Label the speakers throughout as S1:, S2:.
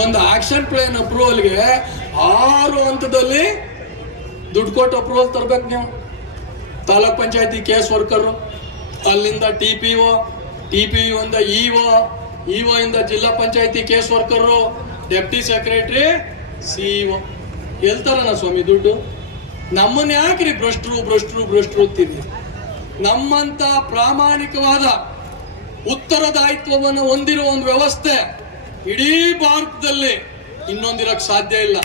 S1: ಒಂದು action plan ಅಪ್ರೂವಲ್ಗೆ ಆರು ಹಂತದಲ್ಲಿ ದುಡ್ಡು ಕೊಟ್ಟು ಅಪ್ರೂವಲ್ ತರ್ಬೇಕು ನೀವು. ತಾಲೂಕ್ ಪಂಚಾಯತಿ ಕೇಸ್ ವರ್ಕರು, ಅಲ್ಲಿಂದ T P O, T P ಇಂದ ಇಒ ಇಒ ಇಂದ ಜಿಲ್ಲಾ panchayat case worker, deputy secretary CEO ಎಲ್ತಾರನ ಸ್ವಾಮಿ ದುಡ್ಡು? ನಮ್ಮನ್ನ ಯಾಕ್ರಿ ಭ್ರಷ್ಟರು ಭ್ರಷ್ಟರು ಭ್ರಷ್ಟರು ಓದ್ತೀವಿ ನಮ್ಮಂತ ಪ್ರಾಮಾಣಿಕವಾದ ಉತ್ತರದಾಯಿತ್ವವನ್ನು ಹೊಂದಿರುವ ಒಂದು ವ್ಯವಸ್ಥೆ ಇಡೀ ಭಾರತದಲ್ಲಿ ಇನ್ನೊಂದಿರಕ್ ಸಾಧ್ಯ ಇಲ್ಲ.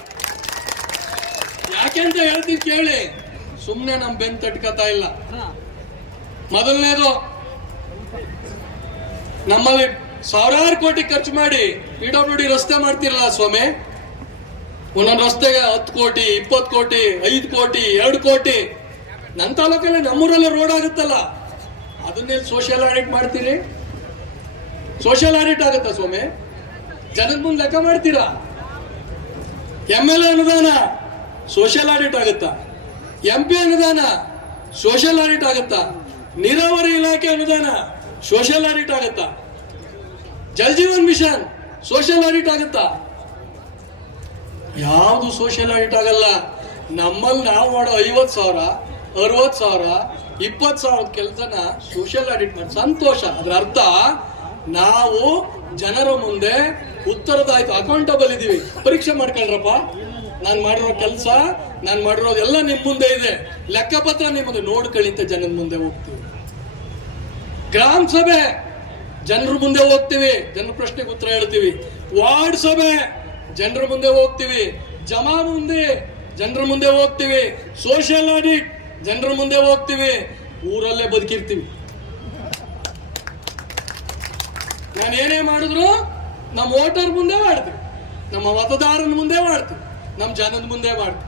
S1: ಯಾಕೆಂತ ಹೇಳ್ತೀನಿ ಕೇಳಿ. ಸುಮ್ಮನೆ ನಮ್ ಬೆನ್ ತಟ್ಕತಾ ಇಲ್ಲ. ಮೊದಲನೇದು, ನಮ್ಮಲ್ಲಿ ಸಾವಿರಾರು ಕೋಟಿ ಖರ್ಚು ಮಾಡಿ ಪಿ ಡಬ್ಲ್ಯೂ ಡಿ ರಸ್ತೆ ಮಾಡ್ತಿರಲ್ಲ ಸ್ವಾಮಿ? ಒಂದೊಂದು ರಸ್ತೆಗೆ ಹತ್ತು ಕೋಟಿ, ಇಪ್ಪತ್ತು ಕೋಟಿ, ಐದು ಕೋಟಿ, ಎರಡು ಕೋಟಿ. ನನ್ನ ತಾಲೂಕಲ್ಲಿ ನಮ್ಮೂರಲ್ಲೇ ರೋಡ್ ಆಗುತ್ತಲ್ಲ. ಅದನ್ನೇ ಸೋಷಿಯಲ್ ಆಡಿಟ್ ಮಾಡ್ತೀರಿ? ಸೋಷಿಯಲ್ ಆಡಿಟ್ ಆಗುತ್ತಾ ಸ್ವಾಮಿ? ಜನದ ಮುಂದೆ ಲೆಕ್ಕ ಮಾಡ್ತೀರಾ? ಎಂ ಎಲ್ ಎ ಅನುದಾನ ಸೋಷಿಯಲ್ ಆಡಿಟ್ ಆಗುತ್ತಾ? ಎಂ ಪಿ ಅನುದಾನ ಸೋಷಿಯಲ್ ಆಡಿಟ್ ಆಗುತ್ತಾ? ನೀರಾವರಿ ಇಲಾಖೆ ಅನುದಾನ ಸೋಷಿಯಲ್ ಆಡಿಟ್ ಆಗುತ್ತಾ? Jal Jeevan Mission social audit ಆಗುತ್ತಾ? ಯಾವುದು ಸೋಷಿಯಲ್ ಆಡಿಟ್ ಆಗಲ್ಲ. ನಮ್ಮಲ್ಲಿ ನಾವು ಮಾಡೋ ಐವತ್ ಸಾವಿರ ಅರವತ್ ಸಾವಿರ, ಇಪ್ಪತ್ತು ಸಾವಿರದ ಕೆಲಸನ ಸೋಷಿಯಲ್ ಆಡಿಟ್ ಮಾಡಿ. ಸಂತೋಷ. ಅದ್ರ ಅರ್ಥ ನಾವು ಜನರ ಮುಂದೆ ಉತ್ತರದಾಯ್ತು ಅಕೌಂಟಬಲ್ ಇದೀವಿ. ಪರೀಕ್ಷೆ ಮಾಡ್ಕೊಂಡ್ರಪ್ಪ ನಾನು ಮಾಡಿರೋ ಕೆಲಸ, ನಾನು ಮಾಡಿರೋದೆಲ್ಲ ನಿಮ್ಮ ಮುಂದೆ ಇದೆ. ಲೆಕ್ಕಪತ್ರ ನಿಮ್ಮ ಮುಂದೆ ನೋಡ್ಕೊಳ್ಳಿ ಅಂತ ಜನರ ಮುಂದೆ ಹೋಗ್ತೀವಿ. ಗ್ರಾಮ ಸಭೆ, ಜನರ ಮುಂದೆ ಹೋಗ್ತೀವಿ. ಜನರ ಪ್ರಶ್ನೆಗೆ ಉತ್ತರ ಹೇಳ್ತೀವಿ. ವಾರ್ಡ್ ಸಭೆ, ಜನರ ಮುಂದೆ ಹೋಗ್ತೀವಿ. ಜಮಾ ಮುಂದೆ, ಜನರ ಮುಂದೆ ಹೋಗ್ತೀವಿ. ಸೋಷಿಯಲ್ ಆಡಿಟ್ ಜನರ ಮುಂದೆ ಹೋಗ್ತೀವಿ. ಊರಲ್ಲೇ ಬದುಕಿರ್ತೀವಿ. ನಾನು ಏನೇ ಮಾಡಿದ್ರು ನಮ್ಮ ವೋಟರ್ ಮುಂದೆ ಮಾಡ್ತೀವಿ ನಮ್ಮ ಮತದಾರನ ಮುಂದೆ ಮಾಡ್ತೀವಿ ನಮ್ಮ ಜನದ ಮುಂದೆ ಮಾಡ್ತೀವಿ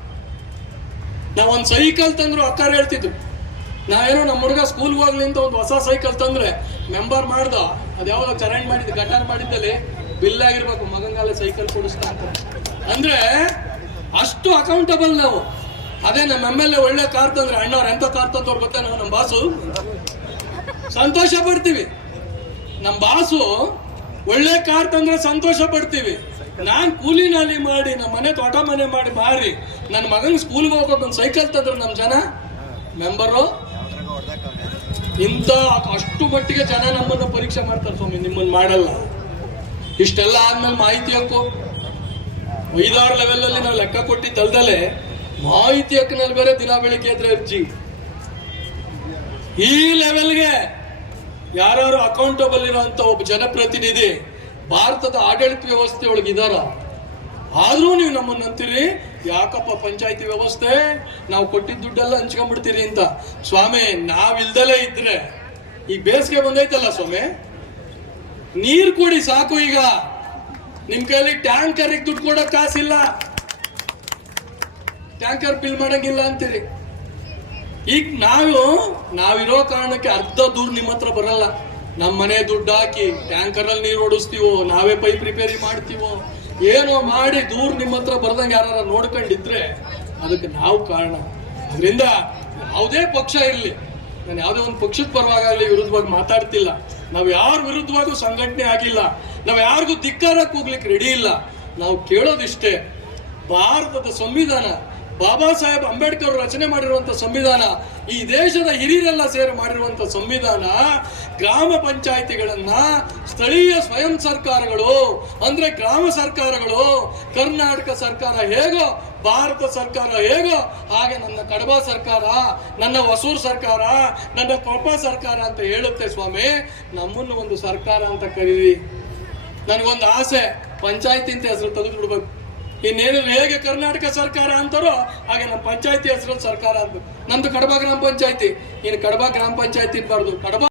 S1: ನಾವ್ ಒಂದ್ ಸೈಕಲ್ ತಂದ್ರು ಅಕ್ಕಾರ ಹೇಳ್ತಿದ್ರು ನಾವೇನೋ ನಮ್ಮ ಹುಡುಗ ಸ್ಕೂಲ್ ಹೋಗ್ಲಿಂತ ಒಂದು ಹೊಸ ಸೈಕಲ್ ತಂದ್ರೆ ಮೆಂಬರ್ ಮಾಡ್ದ. ಅದ್ಯಾವಾಗ ಚರಂಡ್ ಮಾಡಿದ್ದು ಗಟಾರ್ ಮಾಡಿದ್ದಲ್ಲಿ ಬಿಲ್ ಆಗಿರ್ಬೇಕು, ಮಗಂಗಾಲ ಸೈಕಲ್ ಕೊಡಿಸ್ತಾ ಅಂತ. ಅಂದ್ರೆ ಅಷ್ಟು ಅಕೌಂಟಬಲ್ ನಾವು. ಅದೇ ನಮ್ಮ ಎಂ ಎಲ್ ಎ ಒಳ್ಳೆ ಕಾರ್ ತಂದ್ರೆ ಅಣ್ಣವ್ರ ಎಂತ ಕಾರ್ ತಂದವ್ರು ಗೊತ್ತಾ? ನಮ್ಮ ಬಾಸು? ಸಂತೋಷ ಪಡ್ತೀವಿ. ನಮ್ಮ ಬಾಸು ಒಳ್ಳೆ ಕಾರ್ ತಂದ್ರೆ ಸಂತೋಷ ಪಡ್ತೀವಿ. ನಾನ್ ಕೂಲಿ ನಾಲಿ ಮಾಡಿ ನಮ್ಮ ಮನೆ ತೋಟ ಮನೆ ಮಾಡಿ ಮಾರಿ. ನನ್ನ ಮಗನ ಸ್ಕೂಲ್ಗೆ ಹೋಗೋದು ಒಂದು ಸೈಕಲ್ ತಂದ್ರೆ ನಮ್ಮ ಜನ. ಮೆಂಬರು ಇಂಥ ಅಷ್ಟು ಮಟ್ಟಿಗೆ ಜನ ನಮ್ಮನ್ನ ಪರೀಕ್ಷೆ ಮಾಡ್ತಾರೆ ಸ್ವಾಮಿ ನಿಮ್ಮನ್ನ ಮಾಡಲ್ಲ. ಇಷ್ಟೆಲ್ಲ ಆದ್ಮೇಲೆ ಮಾಹಿತಿ ಹಕ್ಕು ಐದಾರು ಲೆವೆಲ್ ಅಲ್ಲಿ ನಾವು ಲೆಕ್ಕ ಕೊಟ್ಟಿದ್ದಲ್ದಲೆ ಮಾಹಿತಿ ಹಕ್ಕಿನಲ್ಲಿ ಬೇರೆ ದಿನ ಬೆಳಿಗ್ಗೆ ಎದ್ರೆ ಅರ್ಜಿ. ಈ ಲೆವೆಲ್ಗೆ ಯಾರು ಅಕೌಂಟಬಲ್ ಇರುವಂತ ಒಬ್ಬ ಜನಪ್ರತಿನಿಧಿ ಭಾರತದ ಆಡಳಿತ ವ್ಯವಸ್ಥೆ ಒಳಗಿದಾರ ಆದ್ರೂ ನೀವು ನಮ್ಮನ್ನು ಅಂತೀರಿ ಯಾಕಪ್ಪ ಪಂಚಾಯತಿ ವ್ಯವಸ್ಥೆ? ನಾವು ಕೊಟ್ಟಿದ್ದ ದುಡ್ಡೆಲ್ಲ ಹಂಚ್ಕೊಂಡ್ಬಿಡ್ತೀರಿ ಅಂತ. ಸ್ವಾಮಿ, ನಾವಿಲ್ದಲೇ ಇದ್ರೆ, ಈ ಬೇಸಿಗೆ ಬಂದೈತಲ್ಲ ಸ್ವಾಮಿ? ನೀರು ಕೊಡಿ ಸಾಕು ಈಗ. ನಿಮ್ ಕೈಲಿ ಟ್ಯಾಂಕರ್ ದುಡ್ಡು ಕೊಡೋಕ್ ಕಾಸಿಲ್ಲ. ಟ್ಯಾಂಕರ್ ಬಿಲ್ ಮಾಡಂಗಿಲ್ಲ ಅಂತೀರಿ. ಈಗ ನಾವು, ನಾವಿರೋ ಕಾರಣಕ್ಕೆ ಅರ್ಧ ದೂರ ನಿಮ್ಮ ಹತ್ರ ಬರಲ್ಲ. ನಮ್ಮ ಮನೆ ದುಡ್ಡು ಹಾಕಿ ಟ್ಯಾಂಕರ್ ಅಲ್ಲಿ ನೀರು ಓಡಿಸ್ತೀವೋ, ನಾವೇ ಪೈಪ್ ರಿಪೇರಿ ಮಾಡ್ತೀವೋ, ಏನೋ ಮಾಡಿ ದೂರ ನಿಮ್ಮ ಹತ್ರ ಬರ್ದಂಗೆ ಯಾರು ನೋಡ್ಕೊಂಡಿದ್ರೆ ಅದಕ್ಕೆ ನಾವು ಕಾರಣ. ಅದರಿಂದ ಯಾವುದೇ ಪಕ್ಷ ಇರಲಿ, ನಾನು ಯಾವುದೇ ಒಂದು ಪಕ್ಷದ ಪರವಾಗಲಿ ವಿರುದ್ಧವಾಗಿ ಮಾತಾಡ್ತಿಲ್ಲ. ನಾವು ಯಾರ ವಿರುದ್ಧವಾಗೂ ಸಂಘಟನೆ ಆಗಿಲ್ಲ. ನಾವು ಯಾರಿಗೂ ಧಿಕ್ಕಾರಕ್ಕೆ ಹೋಗ್ಲಿಕ್ಕೆ ರೆಡಿ ಇಲ್ಲ. ನಾವು ಕೇಳೋದಿಷ್ಟೇ, ಭಾರತದ ಸಂವಿಧಾನ ಬಾಬಾ ಸಾಹೇಬ್ ಅಂಬೇಡ್ಕರ್ ರಚನೆ ಮಾಡಿರುವಂಥ ಸಂವಿಧಾನ, ಈ ದೇಶದ ಹಿರಿಯರೆಲ್ಲ ಸೇರಿ ಮಾಡಿರುವಂಥ ಸಂವಿಧಾನ, ಗ್ರಾಮ ಪಂಚಾಯಿತಿಗಳನ್ನ ಸ್ಥಳೀಯ ಸ್ವಯಂ ಸರ್ಕಾರಗಳು, ಅಂದ್ರೆ ಗ್ರಾಮ ಸರ್ಕಾರಗಳು, ಕರ್ನಾಟಕ ಸರ್ಕಾರ ಹೇಗೋ, ಭಾರತ ಸರ್ಕಾರ ಹೇಗೋ, ಹಾಗೆ ನನ್ನ ಕಡಬ ಸರ್ಕಾರ, ನನ್ನ ಹೊಸೂರು ಸರ್ಕಾರ, ನನ್ನ ಕೊಪ್ಪ ಸರ್ಕಾರ ಅಂತ ಹೇಳುತ್ತೆ ಸ್ವಾಮಿ. ನಮ್ಮನ್ನು ಒಂದು ಸರ್ಕಾರ ಅಂತ ಕರೀರಿ. ನನಗೊಂದು ಆಸೆ ಪಂಚಾಯತಿ ಅಂತ ಹೆಸರು ತೆಗೆದು ಬಿಡ್ಬೇಕು ಇನ್ನೇನು ಹೇಗೆ ಕರ್ನಾಟಕ ಸರ್ಕಾರ ಅಂತಾರೋ ಹಾಗೆ ನಮ್ಮ ಪಂಚಾಯತಿ ಹೆಸರು ಸರ್ಕಾರ ಅಂತ ನಮ್ದು ಕಡಬ ಗ್ರಾಮ ಪಂಚಾಯತಿ. ಇನ್ನು ಕಡಬ ಗ್ರಾಮ ಪಂಚಾಯತಿ ಇರಬಾರ್ದು. ಕಡಬ